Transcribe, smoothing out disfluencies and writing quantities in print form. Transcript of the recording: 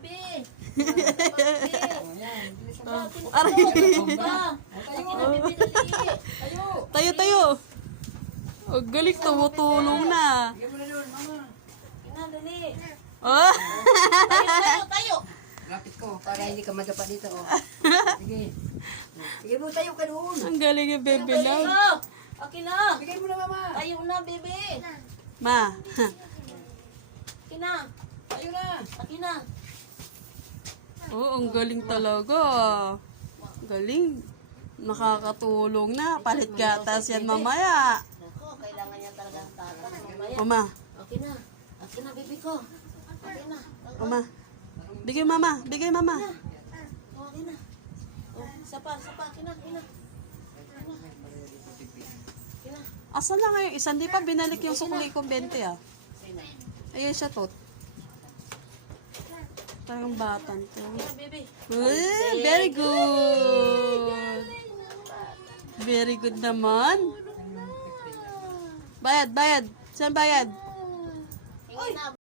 bebe. Aray. Akin na, bebe, dali. Tayo, tayo. Oh, galing, tumutulong na. Akin na, dali. Oh. Tayo. Lapit ko para hindi ka madapa dito. Oh. Sige. Sige mo, tayo ka doon. Ang galing yung bebe Tayo lang. na. Akin na. Bigay mo na, mama. Tayo na, bebe. Ma. Akin na. Tayo na. Akin na. Oh, ang galing talaga. Galing. Nakakatulong na. Palit gatas yan mamaya. Nako, kailangan niya talaga ang tatas mamaya. Mama. Akin na. Akin na, bebe ko. Akin na. Mama. Bigay mama. Bigay mama. Oh, akin na. Oh, sapa. Akin na. Akin na. Asan na ngayon? Isa, hindi pa binalik yung sukli kong 20 ah. Ayun siya tot. Parang batang to. Bebe. Very good. Very good naman. Bayad. Saan bayad? Tingin na.